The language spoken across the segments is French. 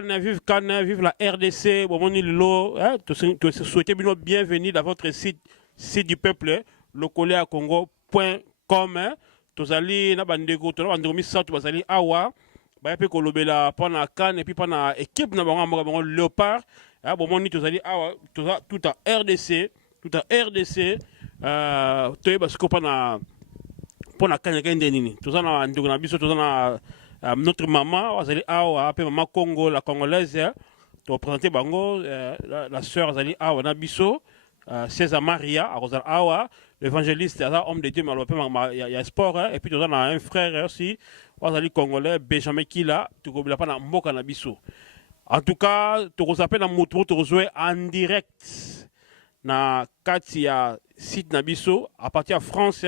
Cannes, vive la RDC, bon, on est là, hein, te souhaiter bienvenue dans votre site du peuple, lokoleacongo.com, hein, tous allez, na bandeko, tous allez, misa, tous allez, awa, bah, puis kolobela, pendant Cannes, et puis pendant équipe, na bango, Léopard, hein, bon, on est tous allez, awa, tout à RDC, tu es parce que pendant Cannes, tout ça, na ndeko na biso, tout ça, na notre maman, maman Congo, la congolaise, tu représenter Bango, la sœur Zali Awa Nabiso, César Maria, l'évangéliste, homme de Dieu, il y a sport, et puis tu as un frère aussi, Zali congolais, Benjamin Kila, tu ne pas dans Moka Nabiso. En tout cas, tu as joué en direct na Katia site Nabiso, à partir de France,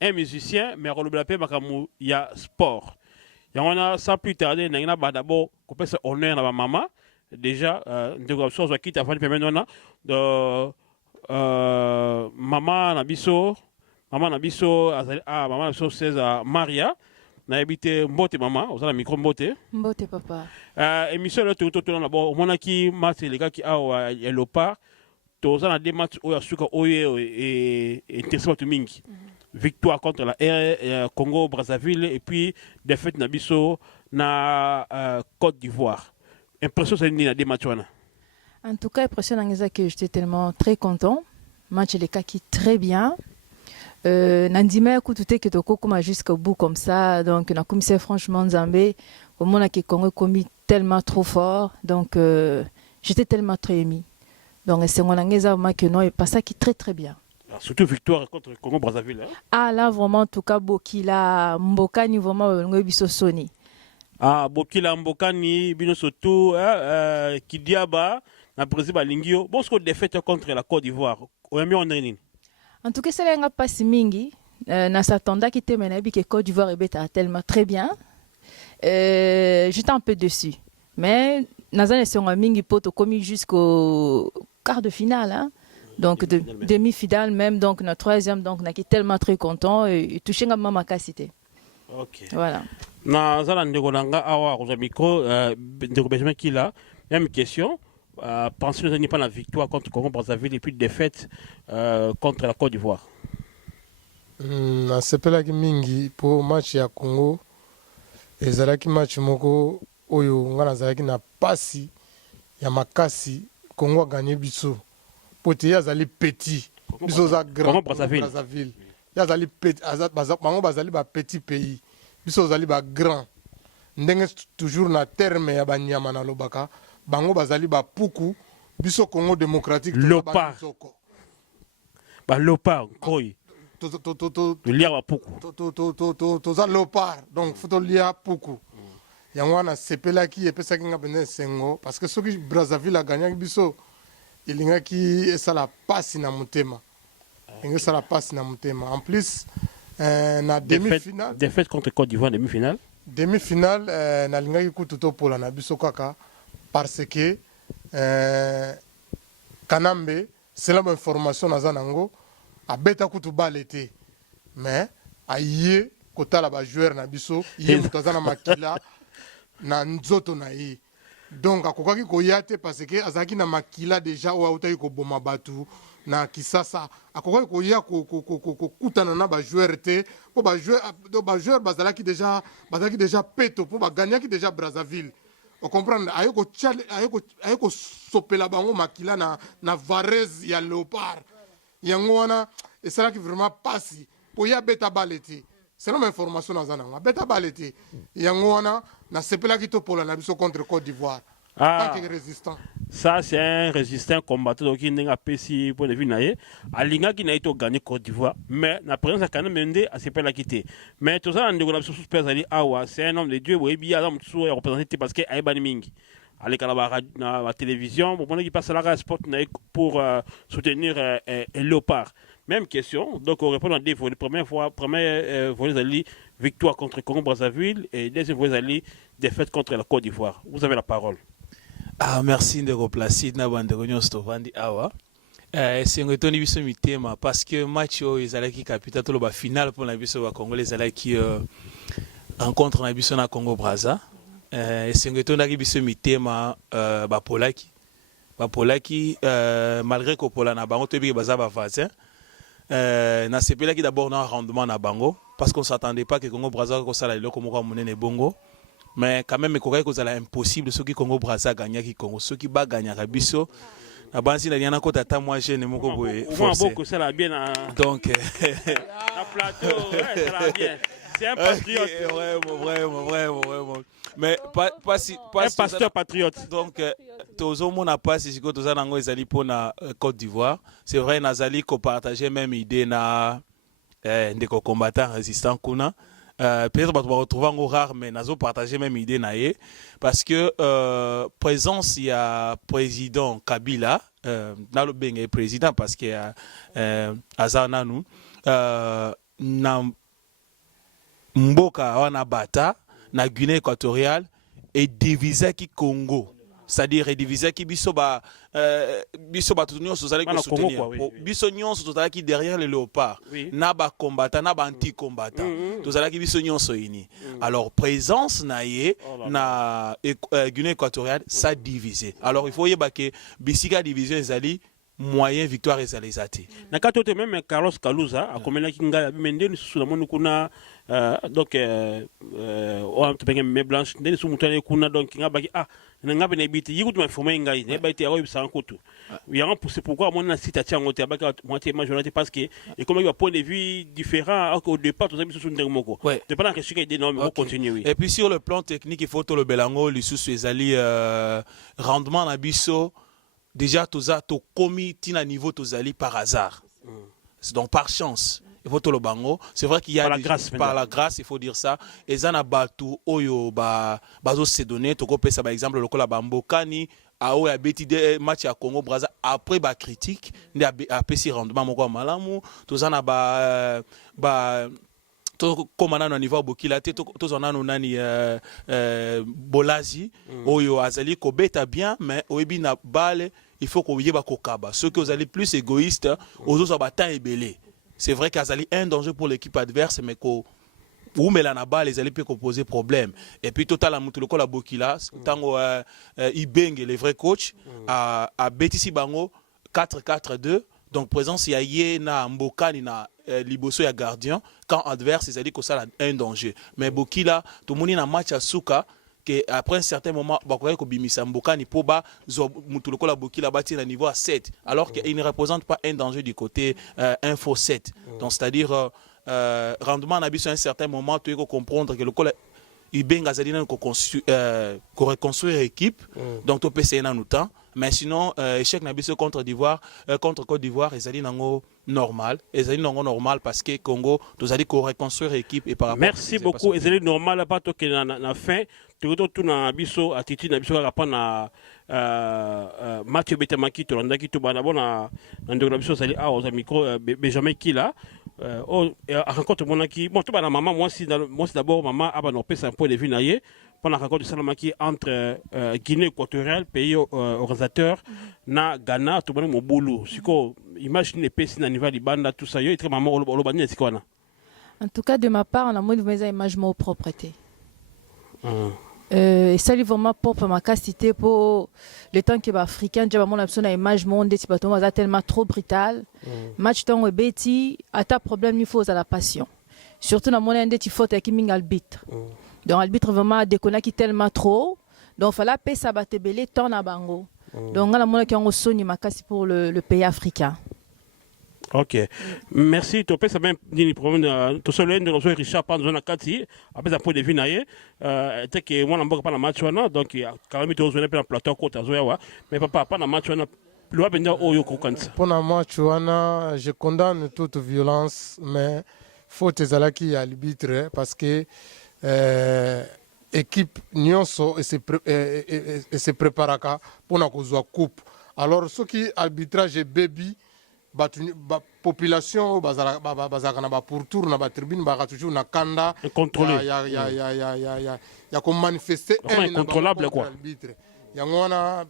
un musicien, mais il y a sport. Et on a sans plus tarder, on a d'abord coupé ce honneur à ma maman. Déjà, de choses qui t'a fait maintenant de maman Nabiso, maman Nabiso César Maria, n'a habité Mbote maman, on a la micro Mbote. Mbote papa. Émission là tout d'abord, on a qui match les gars qui a Léopard, tous on a des matchs où il y a suka et intéressant tout mingi. Victoire contre la Congo Brazzaville et puis défaite Nabiso na Côte d'Ivoire. Impression c'est ni na des matchs. En tout cas, impression que j'étais tellement très content. Match les cas qui très bien. Nandima écoute que toko comme jusqu'au bout comme ça, donc na commissaire franchement Nzambé au moment que Congo commis tellement trop fort, donc j'étais tellement très ému. Donc c'est mon angeza que non et pas ça qui très très bien. Surtout victoire contre Congo Brazzaville. Hein? Ah là vraiment en tout cas Bokila Mbokani vraiment ngobiso soni. Ah Bokila Mbokani bino surtout Kidiaba na Brésil Lingio. Bon ce qu'on défaite contre la Côte d'Ivoire. On en tout cas c'est là pas si mingi na s'attendait qui était menabi que Côte d'Ivoire est tellement très bien. J'étais un peu dessus. Mais nazane sont mingi poto commis jusqu'au quart de finale hein. Donc demi-finale même, donc notre troisième, donc on est tellement très content et touché à ma capacité. Ok. Voilà. Na zala ndegolanga awa roza micro ndego Benjamin Kila, même question. Pensez que vous n'avez pas la victoire contre Congo Brazzaville et puis défaite contre la Côte d'Ivoire. Na sepela ki mingi pour match ya Congo ezalaki match moko oyo ngana zalaki na pasi ya makasi Congo a gagné biso. Poté azali petit biso za grand Brazzaville yazali petit bango bazali ba petit pays biso zali ba grand ndenge toujours na terme ya banyama na lobaka bango bazali ba puku biso Congo démocratique Léopard ba Léopard koi to lia ba puku to za Léopard donc faut lia puku yango wana sepelaki epesaki nga bene sengo parce que soki Brazzaville a gagné biso il y a qui ça la passe na mutema. Il ça la passe na mutema. En plus na demi-finale défaite contre Côte d'Ivoire demi-finale. Demi-finale na linga ki kututo pour la na biso kaka parce que Kanambe c'est la information na zanango a beta kutu balete mais aye kota la ba joueur na biso yé mutazana makila na nzoto na yi. Donc akokaki koyate parce que azaki na makila déjà o autaki ko boma batu na kisasa akokaki koya ko kutana na ba joueur te po ba joueur bazalaki déjà peto po ba gagnaki déjà Brazzaville on comprend ayeko sopela bango makila na Varese ya Léopard yango wana esalaki vraiment pasi po ya beta baleti. C'est une information dans un an. Beta baleti. Yango wana na sepela kito pour la biso contre Côte d'Ivoire. Ah, résistant. Ça c'est un résistant combattant qui n'a pas si pour de vue naé. Alinga qui n'a été gagné Côte d'Ivoire, mais la présence a quand même mendé à sepela quitter. Mais tout ça on a sur super ali awa, c'est un homme de Dieu oui bien adam sous représenté parce que ay bani mingi. Allez à la télévision, bon qui passe la sport pour soutenir Léopard. Même question, donc on répond à deux fois. Première volet, victoire contre Congo Brazzaville et deuxième volet, défaite contre la Côte d'Ivoire. Vous avez la parole. Ah, merci de replacer na bande réunion Stovandi Awa. C'est un retour de mitema parce que match ils allaient qui capital tout le finale pour la biso wa Congolais allaient qui rencontre na biso na Congo Brazza. esengo etondaki biso mitema bapolaki malgré kopola na bango toyebi ke baza bavoisin nasepelaki d'abord na rendement na bango parce qu'on s'attendait pas que Congo Brazza kosala eloko moko ya monene bongo, mais quand même ekokaki kozala impossible soki Congo Brazza gagnaki Congo soki baganyaka biso na bansi na liana kota ata moi jeune moko boye forcé donc na plateau ça va bien. C'est un patriote. Vraiment. Mais pas si un pasteur patriote. Donc tozo mona pas si ko toza nango ezali pona Côte d'Ivoire. C'est vrai nazali ko partager même idée na ndeko combattant résistant kuna. Peut-être que va retrouver en rare mais nazo partager même idée na ye parce que présence il y a président Kabila na le benga président parce que azana nous na mboka wana bata na Guinée équatoriale et divisé qui Congo, c'est-à-dire divisé qui biso ba tout nyonso zali ko soutenir biso nyonso tozala ki derrière les léopards na ba combattant na ba anti combattant tozala ki biso nyonso ini. Alors présence na ye na Guinée équatoriale ça divisé. Alors il faut yeba que bisika division ezali moyen victoire ezalizati na katote même Carlos Kaluza akomela kinga mende sous la monukuna donc on te benga me blanche ndeni su mutane kuna donc kinga baki nga bene biti yikutu mafoma ngai ne ba ite ayo bisa nkoto yanga pousser pourquoi mon na site tia ngote baki moitié majorité parce que et comme il y a point de vue différent au départ tous amis sous ndemoko de pas que chika idée non mais on continue oui. Et puis sur le plan technique il faut tout le belango li sous ezali rendement na biso déjà toza to komi tina niveau tozali par hasard. C'est donc par chance. Il faut tout le bango. C'est vrai qu'il y a par la grâce, il faut dire ça. Et zana batu oyo bazo se donner to ko pesa par exemple lokola bambokani ao ya beti de match à Congo Brazza après ba critique ndi a pesi rendement moko malamu tozana to komana na niveau bokila te to zona no nani Bolazi oyo azali ko beta bien mais oyebi na balle il faut qu'on y ait kokaba. Ceux qui sont plus égoïstes, aux autres bataille ébélé. C'est vrai qu'Azali un danger pour l'équipe adverse, mais qu'on ou mais la balle les allez peut poser problème. Et puis total la mutuloko la bokila, tango Ibeng les vrais coachs à Betisi Bango 4-4-2. Donc présence il y a na Mbokani na Liboso ya gardien quand adverse ils allaient que ça un danger. Mais bokila tout le monde na match à Souka après un certain moment bakoye ko bimisa mbokani po ba zo mutuloko la bokila bati na niveau à 7 alors qu'il ne représente pas un danger du côté info 7. Donc c'est-à-dire rendement na biso à un certain moment tu peux comprendre que le col Ibenga zalina ko reconstruire équipe donc to PC na nous temps mais sinon échec na biso contre Côte d'Ivoire ezali nango normal parce que Congo tous allez ko reconstruire équipe et par rapport merci beaucoup ezali normal pas to que na fin tout na biso attitude na biso ka na Mathieu Betemaki to landaki to bana bona ndeko na biso ezali aux micro Benjamin Kila rencontre monaki bon to bana maman moi d'abord maman aba no pesa un point de vue na ye pendant la rencontre de Salamaki entre Guinée équatoriale, pays organisateur, na Ghana, tout le monde boulot. Siko imagine les pays na niveau libanda tout ça, yo très maman au bani c'est quoi na. En tout cas de ma part, on a moins de image mo propreté. Et ça lui vraiment propre ma castité pour le temps que africain, déjà mon absence na image monde c'est pas tellement trop brutal. Match temps et beti, à ta problème il faut à la passion. Surtout dans mon inde il faut avec ming arbitre. Donc l'arbitre vraiment déconne qui tellement trop donc fallait payer ça battre belé ton à bango donc on a mon qui on sonne makasi pour le pays africain. OK merci to pesa même ni problème to solo ndo so Richard pas zona kati après ça point de vue naie te que moi n'embarque pas na match wana donc quand même to zona pe na plateau côté zoya wa mais papa pas na match wana lo benda oyo ko kansa pour na match wana je condamne toute violence mais faute ezalaki à l'arbitre parce que équipe nyonso et se préparaka pour na kozwa coupe alors ce qui arbitrage baby population bazaka na ba pourtour na ba tribune ba toujours na kanda contrôler ya ko manifester incontrôlable quoi arbitre yango wana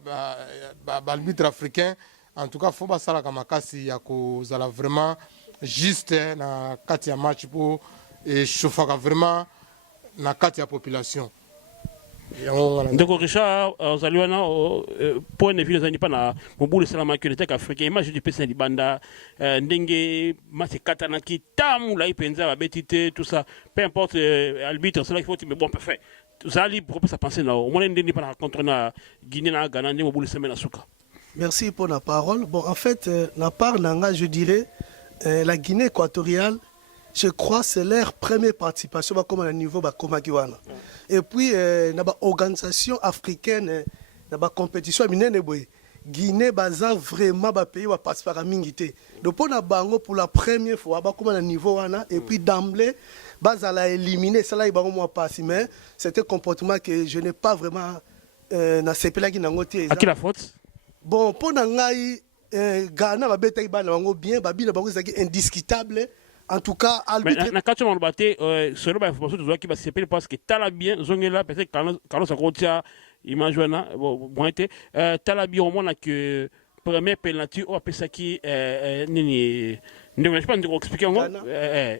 ba arbitre africain en tout cas faut basala kama kasi ya ko zala vraiment juste na kati ya match pour et chauffaka vraiment na kati ya population. ndeko Richard ozali wana point de vue ezali mpa na mobulu esalamaki na eteke africain image topesa na libanda ndenge match ekatanaki tamulai mpenza babeti te tout ça peu importe arbitre asalaki faute mais bon parfait ozali kopesa penser na omoni ndenge mpa na contre na Guinée na Ghana ndenge mobulu esembe na suka. Merci pour la parole. Bon, en fait, la part nanga, je dirais, la Guinée équatoriale, je crois c'est leur première participation comme à niveau comme Kiwana. Et puis na ba organisation africaine na ba compétition minene boy Guinée baza vraiment ba pays va participer à mingité. Donc pour na bango pour la première fois ba comme à niveau wana et puis d'emblée baza la éliminer ça là il bango moi pas mais c'était un comportement que je n'ai pas vraiment na sepela ki nangote. À qui la faute? Bon pour nangai Ghana ba beta ibana bango bien ba bina bango c'est indiscutable. En tout cas, arbitre. Mais quand tu m'as battu, selon l'information de Zoaki, c'est parce que t'as bien, Zongela, parce que quand on s'en retient, imagine, bon, été, t'as bien au moins que premier penalty, on appelle ça qui, nini, ne sais pas nous expliquer en gros,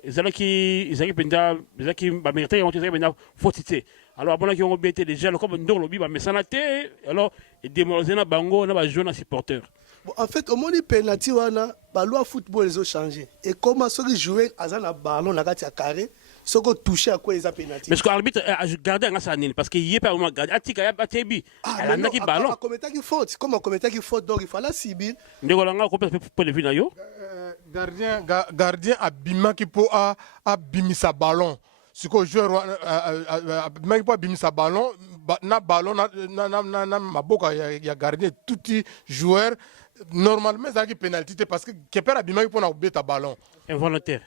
Zalaki, Penda, Zaki, Bamerité, on disait, Penda, faut citer. Alors, bon, qui ont bien été déjà, comme dans le lobby, mais ça n'a été, alors, démoralisé na bango, na ba jeune supporter. Bon, en fait, au moins les penalty wana, ba loi football ils ont changé. Et comment ceux qui jouaient à un ballon na gati à carré, ceux qui touchaient à quoi ils ont penalty. Mais ce que l'arbitre a gardé en ça parce qu'il y a pas vraiment gardé. Atika ya batebi. Elle a naki ballon. Comme qui faute, comme un commentaire qui faute donc il fallait civil. Ndegolanga ko peut le vina yo. Gardien abimaki po a bimisa ballon. Ce que joueur abimaki po bimisa ballon, na ballon na maboka ya gardien tout joueur. Normalement, c'est une pénalité parce que Keper a bien pour bêter un ballon. Involontaire.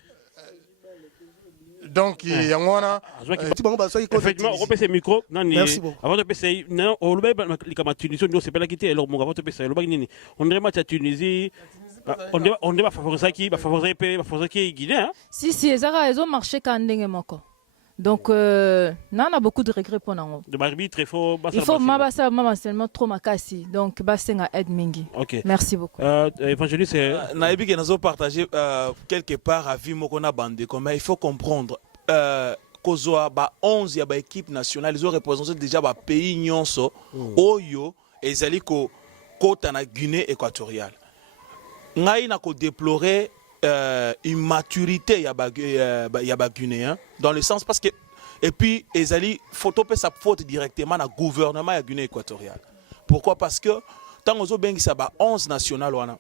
Donc, il y a un. Effectivement, on peut se micro. Merci beaucoup. Avant de passer, non, on le met comme Tunisie, nous, c'est pas la quitter. Alors, mon avant de passer, on dirait match à Tunisie. On doit favoriser qui? Favoriser qui Guinée. Si, ils ont marché quand même. Donc, on a beaucoup de regrets pour nous. De l'arbitre, il faut Mabassa seulement trop makasi. Donc, Bassenga aide Mingi. Ok. Merci beaucoup. Évangéliste, Naïbi qui nous a partagé quelque part à vie Mokona Bande. Il faut comprendre. Kozoa, 11 y a équipe nationale, ils ont représenté déjà le pays nyonso, Oyo, et ils allaient côté na Guinée équatoriale. Ngai na ko déplorer immaturité y a Guinéen dans le sens parce que et puis ezali photo peut sa faute directement na gouvernement ya Guinée équatoriale. Pourquoi? Parce que tant ozo bengi ça ba 11 national wana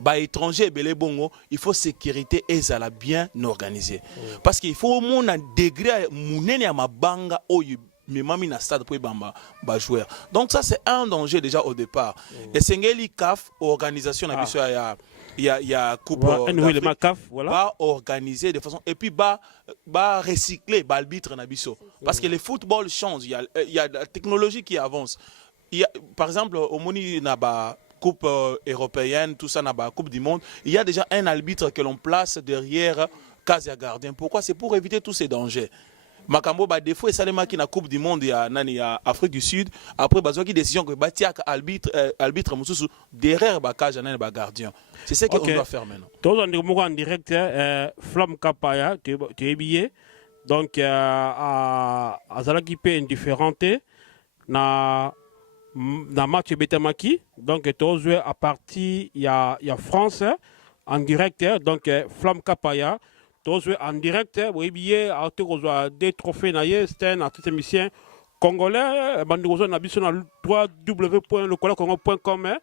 ba étranger belé bongo il faut sécurité ezala bien organisée parce qu'il faut au moins un degré munene ya mabanga oyo mais mami na stade pour bamba ba joueur. Donc ça c'est un danger déjà au départ. Et Sengeli CAF organisation na biso il y a coupe voilà. Va organiser de façon et puis va recycler l'arbitre nabiso parce que le football change, il y a la technologie qui avance. Il y a, par exemple au moni na ba coupe européenne tout ça na ba coupe du monde, il y a déjà un arbitre que l'on place derrière Casia gardien. Pourquoi? C'est pour éviter tous ces dangers. Makambo ba défaut et Salema qui na coupe du monde ya Afrique du Sud après bazo qui décision que batiak arbitre mususu derrière ba cage na ba gardien. C'est ce qu'on doit faire maintenant. Tous en direct Flamme Kapaya tu es billet donc à Zalaki pe indifférenté na match Betamaki donc tu joué à partir il y a France en direct donc Flamme Kapaya joué en direct, oui, bien, à des trophées naïe, c'est un artiste émission congolais, bandirozo nabiso na www.lecola-congo.com.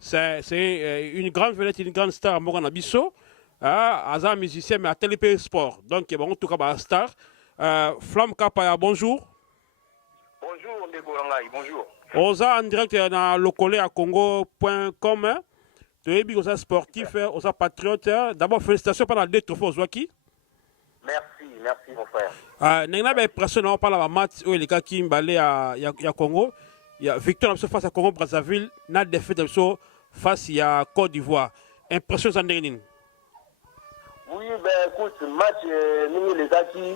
C'est une grande vedette, une grande star à Morgan Nabiso, Azar musicien, mais à Télépé Sport. Donc, en tout cas, star. Flamme Kapaya, bonjour. Bonjour, Ndekolangai, bonjour. Oza en direct na lecola-congo.com. Tu es bien sportif, oza patriote. D'abord, félicitations pour la deux trophées aux Ouaki. Merci mon frère. Nous avons l'impression qu'on parle de match où les gars qui sont allés à Congo. Il y a victoire face à Congo Brazzaville, n'a défaite face à Côte d'Ivoire. Impression Sandrine. Oui, ben écoute, match nous les gars qui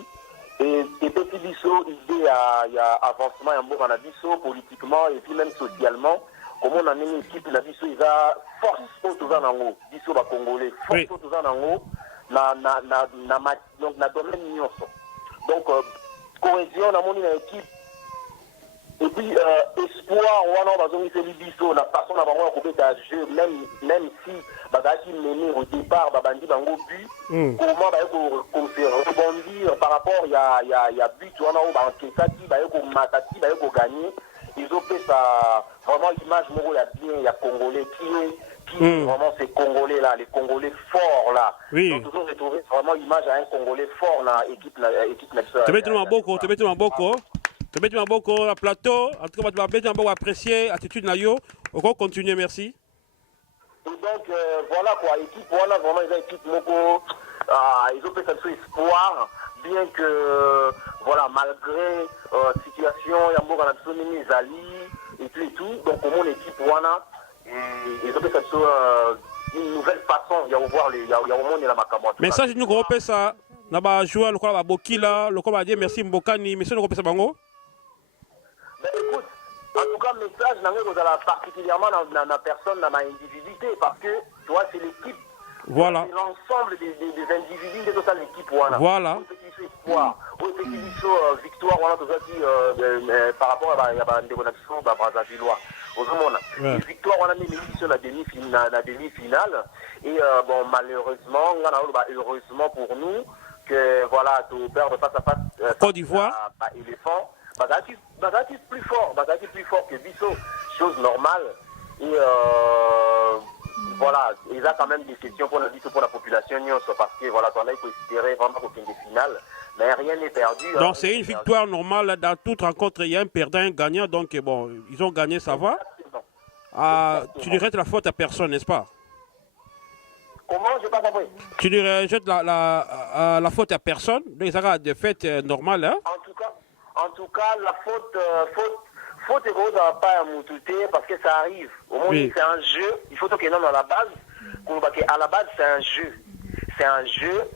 et petit biso idée il y a avancement en bon biso politiquement et puis même socialement. Comment on a une équipe la biso il a force autour en haut, biso ba congolais, force autour en haut. Donc na domaine nyonso donc cohésion na moni na équipe Et puis, espoir, on a besoin de biso, la façon d'avoir un jeu, même si Bagaki mené au départ, Babandi Bango but, comment se rebondir par rapport il y a but, on a eu Kesaki, Matati, gagner. Ils ont fait ça, vraiment l'image, il y a Congolais qui est vraiment ces Congolais là, les Congolais forts là. Oui. Donc toujours retrouver vraiment l'image à un Congolais fort là, équipe nationale. Tu mets tout le monde tu mets tout le monde tu mets tout le monde à plateau, en tout cas tu vas bien apprécier l'attitude Nayo. On va continuer, merci. Et donc voilà quoi, équipe voilà vraiment une équipe moko, ils ont fait ça espoir, bien que voilà malgré situation il y a beaucoup de Zali et tout, donc au moins l'équipe voilà ils ont fait ça une nouvelle façon, il y a au voir il y a au moins la macamote. Message nous groupe ça, na ba joueur le quoi Bokila, le quoi dire merci Mbokani, monsieur nous groupe ça bango. Mais écoute, en tout cas, message, particulièrement dans la personne, dans ma individualité, parce que, tu vois, c'est l'équipe. Voilà. C'est l'ensemble des individus de toute l'équipe. Voilà. Voilà. Espoir. Victoire, voilà, tout ça qui, par rapport à la déconnexion, Brazzavillois. Les victoires, on a mis sur la demi-finale. Et bon, malheureusement, heureusement pour nous, que voilà, tu perds face à face. Côte d'Ivoire. Éléphant. Bagati plus fort que Bissau, chose normale. Et voilà, il y a quand même des questions pour la population, parce que voilà, on a espéré vraiment qu'aucune des finales, mais rien n'est perdu. Donc c'est une victoire normale dans toute rencontre, il y a un perdant, un gagnant, donc bon, ils ont gagné, ça va. Tu lui jettes la faute à personne, n'est-ce pas? Comment? Je n'ai pas compris. Tu lui jettes la faute à personne, donc ça a des fêtes normales. Hein? En tout cas, la faute est grosse à pas à Moutouté parce que ça arrive. Au moins, c'est un jeu. Il faut que non à la base. À la base, c'est un jeu. C'est un jeu.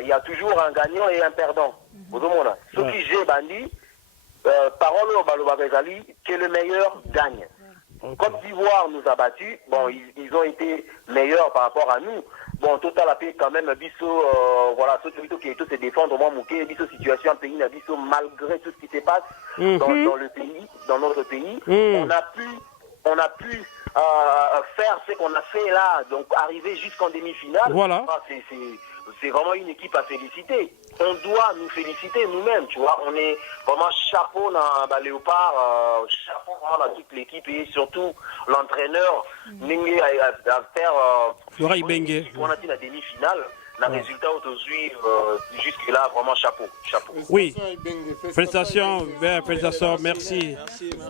Il y a toujours un gagnant et un perdant. Ceux qui jouent bandit, parole au Balobagazali, que le meilleur gagne. Côte d'Ivoire nous a battus. Bon, ils ont été meilleurs par rapport à nous. Bon, total a fait quand même Bissau, voilà, ceux qui se défendre, au moins Mouké, Bissau situation en pays, Bissau, malgré tout ce qui se passe dans le pays, dans notre pays, on a pu faire ce qu'on a fait là, donc arriver jusqu'en demi-finale. Voilà. C'est vraiment une équipe à féliciter. On doit nous féliciter nous-mêmes, tu vois. On est vraiment chapeau dans Léopard, chapeau vraiment dans toute l'équipe et surtout l'entraîneur Ningue à faire Flora Ibenge. On a dit la demi-finale. Le résultat aujourd'hui, jusque-là, vraiment chapeau. Oui, félicitations, merci.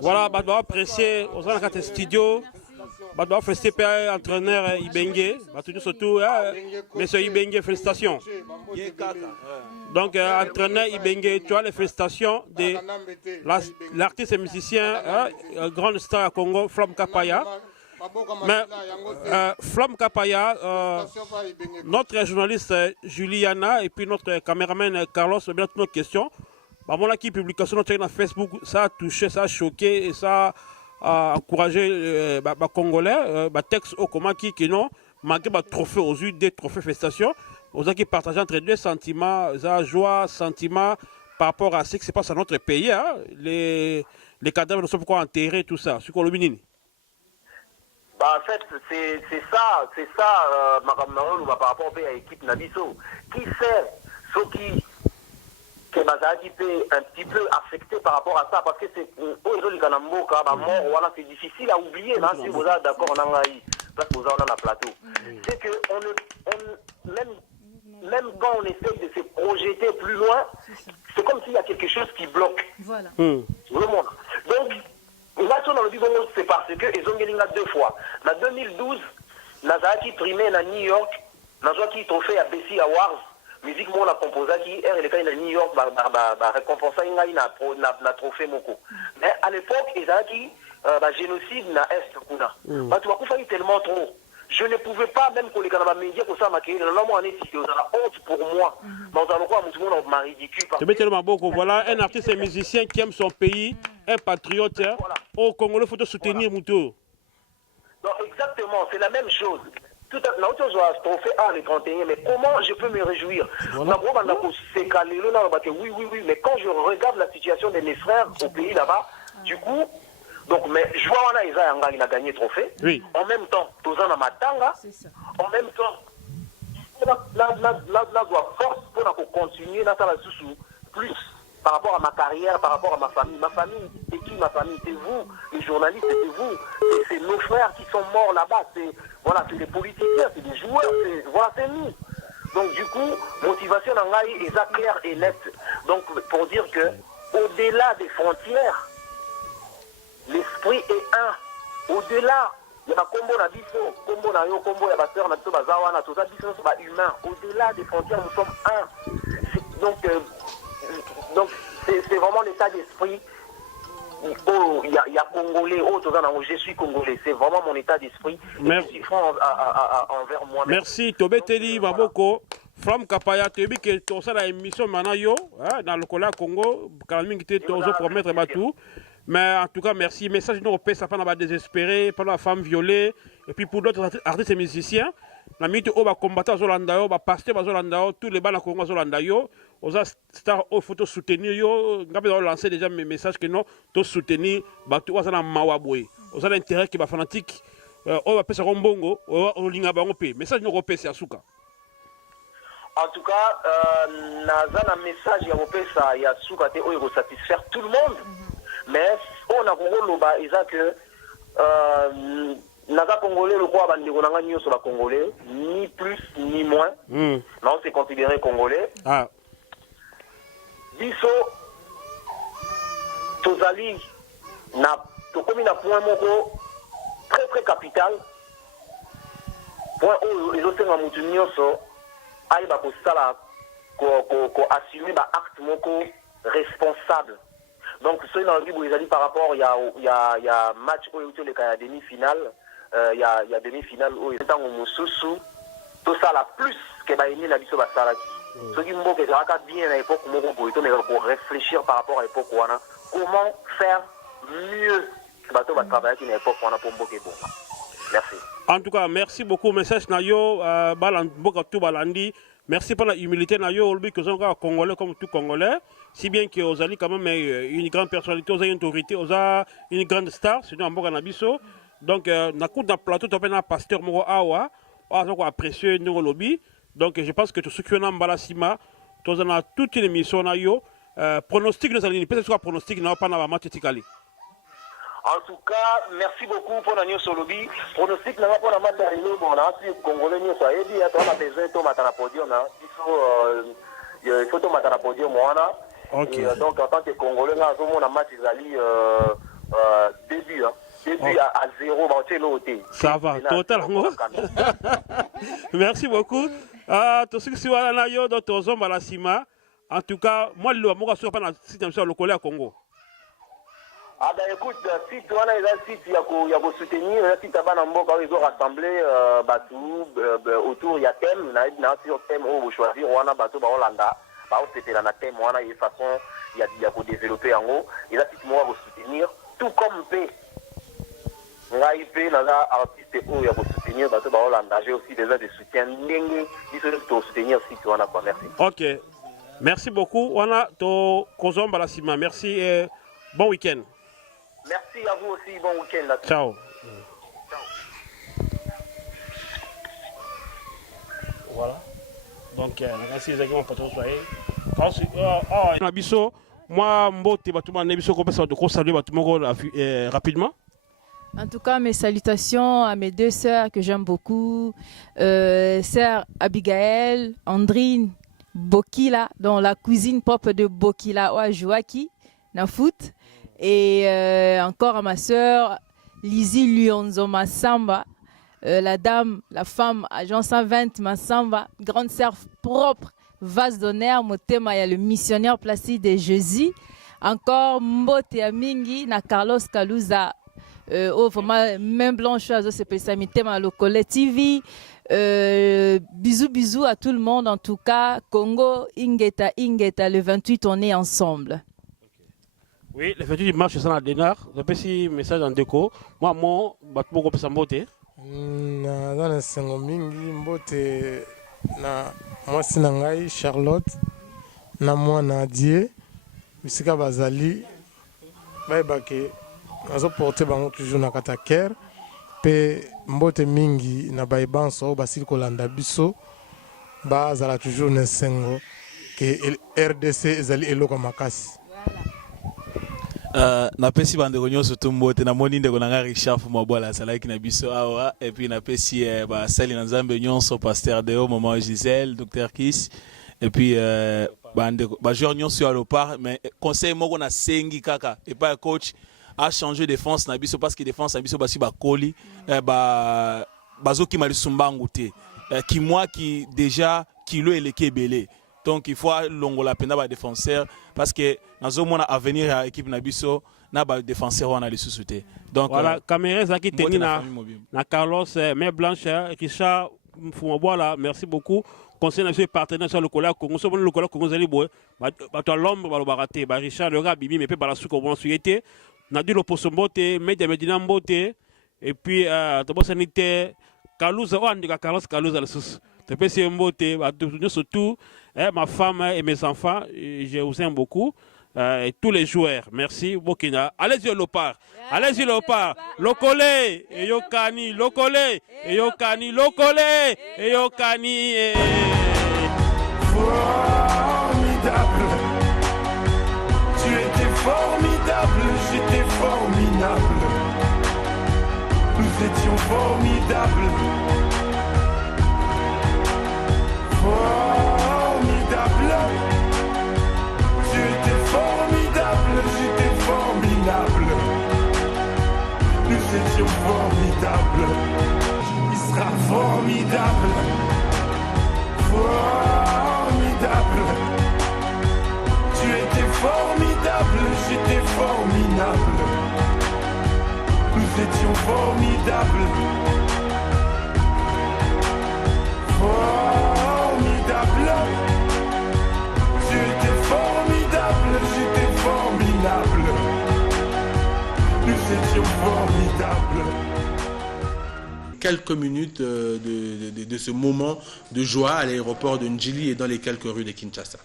Voilà, je dois apprécier aux autres studios. Je dois féliciter l'entraîneur Ibenge. Surtout, monsieur Ibenge, félicitations. Donc, entraîneur Ibenge, tu as les félicitations de l'artiste et musicien, grande star à Congo, Flam Kapaya. Mais Flam Kapaya, notre journaliste Juliana et puis notre caméraman Carlos, bien toutes nos questions. Bon, qui publication notre sur Facebook, ça a touché, ça a choqué et ça a encouragé les Congolais. Texte au comment qui non, malgré le trophée aux yeux des trophées félicitations, aux gens qui partagent entre deux sentiments, la joie, sentiment par rapport à ce qui se passe dans notre pays. Hein, les cadavres ne sont pas enterrés, tout ça. C'est quoi le minini? En fait, c'est ça, par rapport à l'équipe Nabiso. Qui sait ce qui Mazadi peut un petit peu affecté par rapport à ça, parce que c'est c'est difficile à oublier, si vous êtes d'accord, on a un plateau. C'est que même quand on essaye de se projeter plus loin, c'est comme s'il y a quelque chose qui bloque. Voilà. Le monde. Donc, là, c'est parce qu'ils ont gagné deux fois. En 2012, Nazaki primé à New York, Nazaki trophée à Bessie Awards, musique mon a composé qui est à New York, récompensé na trophée Moko. Mais à l'époque, Nazaki, génocide na Est Kuna. Tu as fait tellement trop. Je ne pouvais pas, même pour les Canadiens médias, pour ça, honte pour moi. Mais on m'a ridicule. C'est tellement beau. Voilà un artiste et musicien qui aime son pays, un patriote. Au Congo, il faut soutenir Moutou. Exactement, c'est la même chose. Tout à l'heure, trophée A, les 31, mais comment je peux me réjouir? Oui, mais quand je regarde la situation de mes frères au pays là-bas, Du coup, donc, mais je vois on il a gagné trophée. Oui. En même temps, Tozana Matanga. En même temps, là doit force pour continuer dans la sous plus par rapport à ma carrière, par rapport à ma famille. Ma famille, c'est qui ma famille? C'est vous, les journalistes, c'est vous. C'est nos frères qui sont morts là-bas. Voilà, c'est des politiciens, c'est des joueurs, c'est nous. Donc du coup, motivation en Gaï est claire et nette. Donc pour dire que au-delà des frontières, l'esprit est un. Au-delà, il y a combo na biso, combo na yo, combo ya baseur na biso bazawana, tout ça biso c'est pas humain. Au-delà des frontières, nous sommes un. Donc c'est vraiment l'état d'esprit. Oh, il y a Congolais, oh, je suis Congolais, c'est vraiment mon état d'esprit. Je suis franc envers moi-même. Merci, Tobeteli Maboko. Flam Kapaya, tu as dit que tu as la émission Manayo, dans le Cola Congo, quand même, tu as promettre tout. Mais en tout cas, merci. Message nous repère, ça pas désespéré, pas la femme violée. Et puis pour d'autres artistes et musiciens, la minute où va combattre Zolanda, va passer Zolanda, tous les balles à Congo Zolanda, aux stars au photo soutenir, yo, on lancé déjà mes messages que non, tous soutenir, bateau aux ana mawaboué, aux ana intérêt qui va fanatique, on va passer Rombongo, au linga bangope. Message nous repère, c'est Asuka. En tout cas, naza un message ya repesa ya Asuka te o satisfaire tout le monde. Mais on a Congolais, ils a que naza Congolais le quoi bandeko nanga nyoso ba Congolais, ni plus ni moins. Non, c'est considéré Congolais. Ah. Biso tozali na tokomi na point moko très capital. Point où les autres en mutu nyoso aïe ba ko sala ko assumer ba acte moko responsable. Donc ce dans le vous par rapport il y a match où il y a demi-finale il y a demi-finale où il est en mususu tout ça la plus que ba eni na biso ba salaki. Ce qui mbo que ça va bien à l'époque moko mais pour réfléchir par rapport à l'époque wana comment faire mieux bateau va travailler à l'époque wana pour mboke bon. Merci. En tout cas, merci beaucoup. Message Nayo, Balandi. Merci pour la humilité Nayo, que vous êtes Congolais comme tout Congolais. Si bien que vous avez quand même une grande personnalité, vous avez une autorité, vous avez une grande star, c'est un bon Nabiso. Donc, na coup dans plateau, tu as un pasteur Moro Awa, vous avez apprécié nous lobby. Donc, je pense que tout ce qui est en Balasima, tu as toute une émission Nayo. Pronostic, nous allons peut-être soit pronostic, n'a pas na match Tikali. En tout cas, merci beaucoup pour la Solobi. Pronostic n'a pas la matériel, bon, on a aussi Congolais, nous sommes aidés, on a besoin de tomber à la podium, il faut tomber à la podium, donc en tant que Congolais, nous avons un match début, début à 0, ça va, totalement. Merci beaucoup. Tout ce qui est là, il y a d'autres hommes à la CIMA. En tout cas, moi, je ne suis pas dans le collège Congo. Ah ben écoute, si tu as un site, il y a soutenir, si tu as un mot, ils ont rassemblé autour, il y a thème, il y a un thème où vous choisissez, on a bateau, Hollanda, c'était dans la thème, on a une façon, il y a pour développer en haut, et là, si tu m'as soutenir, tout comme P. On a IP, dans l'artiste où il y a pour soutenir, bateau, Hollanda, j'ai aussi besoin de soutien, il faut soutenir si tu en as quoi, merci. Ok, merci beaucoup, on a ton Kozom Balasima, merci et bon week-end. Merci à vous aussi, bon week-end. Ciao. Voilà. Donc, merci les amis, patron soyez. Moi, Mbote, rapidement. En tout cas, mes salutations à mes deux sœurs que j'aime beaucoup. Sœur Abigail, Andrine, Bokila, dans la cuisine propre de Bokila, Joaki, dans foot. Et encore à ma sœur, Lizzie Lyonzo Massamba, la dame, la femme, agent 120 Massamba, grande sœur propre, vase d'honneur, Motema, il y a le missionnaire placé de Jésus. Encore Mbote Amingi, na Carlos Kaluza, vraiment, même blanche, c'est spécial, Mitema, le Collet TV. Bisous à tout le monde, en tout cas. Congo, Ingeta, le 28, on est ensemble. Oui, le 28 mars, c'est ça la dernière. J'ai un petit message en déco. Moi, je suis Mbote. Dans le Sengomingi, Mbote, moi, c'est Charlotte, moi, Nadie, Bissika Bazali, bayebake azoporte bango toujours na kati ya cœur mpe mbote mingi na bayebanso oyo basili kolanda biso bazala toujours na esengo ke RDC ezali eloko makasi. Napesi bandeko nyonso to mbote namoni ndeko na nga Richard Mabwala azalaki na biso awa et puis napesi basali na Nzambe nyonso Pasteur Deo, maman Gisèle, Docteur Kiss et puis joueur nyonso à l'opar mais conseil moko na sengi kaka et pas coach a changé défense na biso parce que défense na biso basi bakoli bazoki mali sumbangu te qui moi qui déjà kilo eleki ebele. Donc il faut longola pena ba défenseur parce que nazo mona avenir à équipe na biso na ba défenseur on a les sous-soutés. Donc voilà caméra ça qui teni na Carlos Main Blanche Richard Mfumabwala, merci beaucoup. Conseil national partenaire sur le collègue Congo, so le collègue Congo zali boy ba to l'ombre ba baraté ba Richard le Bibi mais pe ba la sou ko bon souhaité na dit l'opposition mbote media medina mbote et puis to bo sanité Kalouza on dit Carlos Kalouza le sous. Te peux c'est mbote ba surtout ma femme et mes enfants, je vous aime beaucoup. Et tous les joueurs, merci Bokina. Allez-y Lopar, allez-y Lopar. Lokole, et Yokani, Lokole, et Yokani, Lokole, et Yokani. Formidable, tu étais formidable, j'étais formidable. Nous étions formidables. Formidable, tu étais formidable, j'étais formidable. Nous étions formidables. Il sera formidable. Formidable, tu étais formidable, j'étais formidable. Nous étions formidables. Formidable, tu étais formidable, j'étais formidable. Nous étions formidables. Quelques minutes de ce moment de joie à l'aéroport de Ndjili et dans les quelques rues de Kinshasa.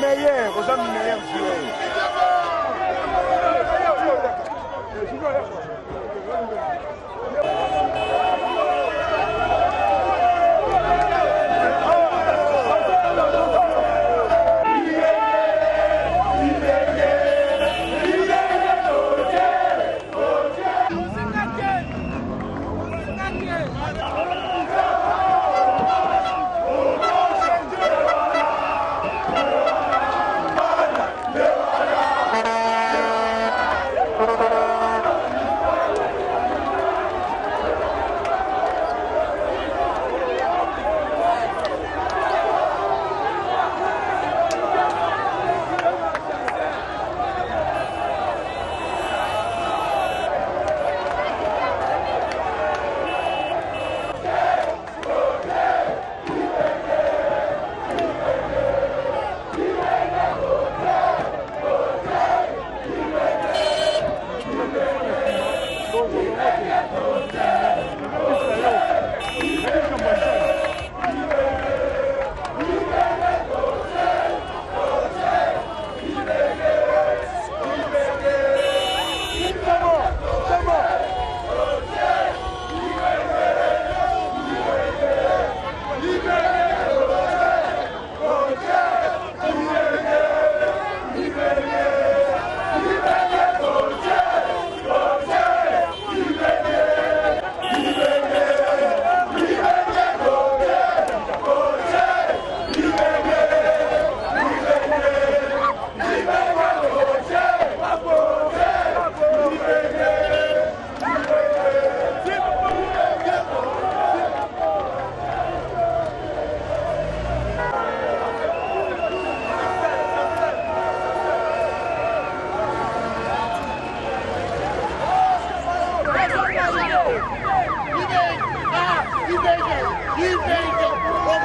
Meilleur.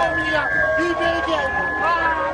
Komia, Ibege, Ah!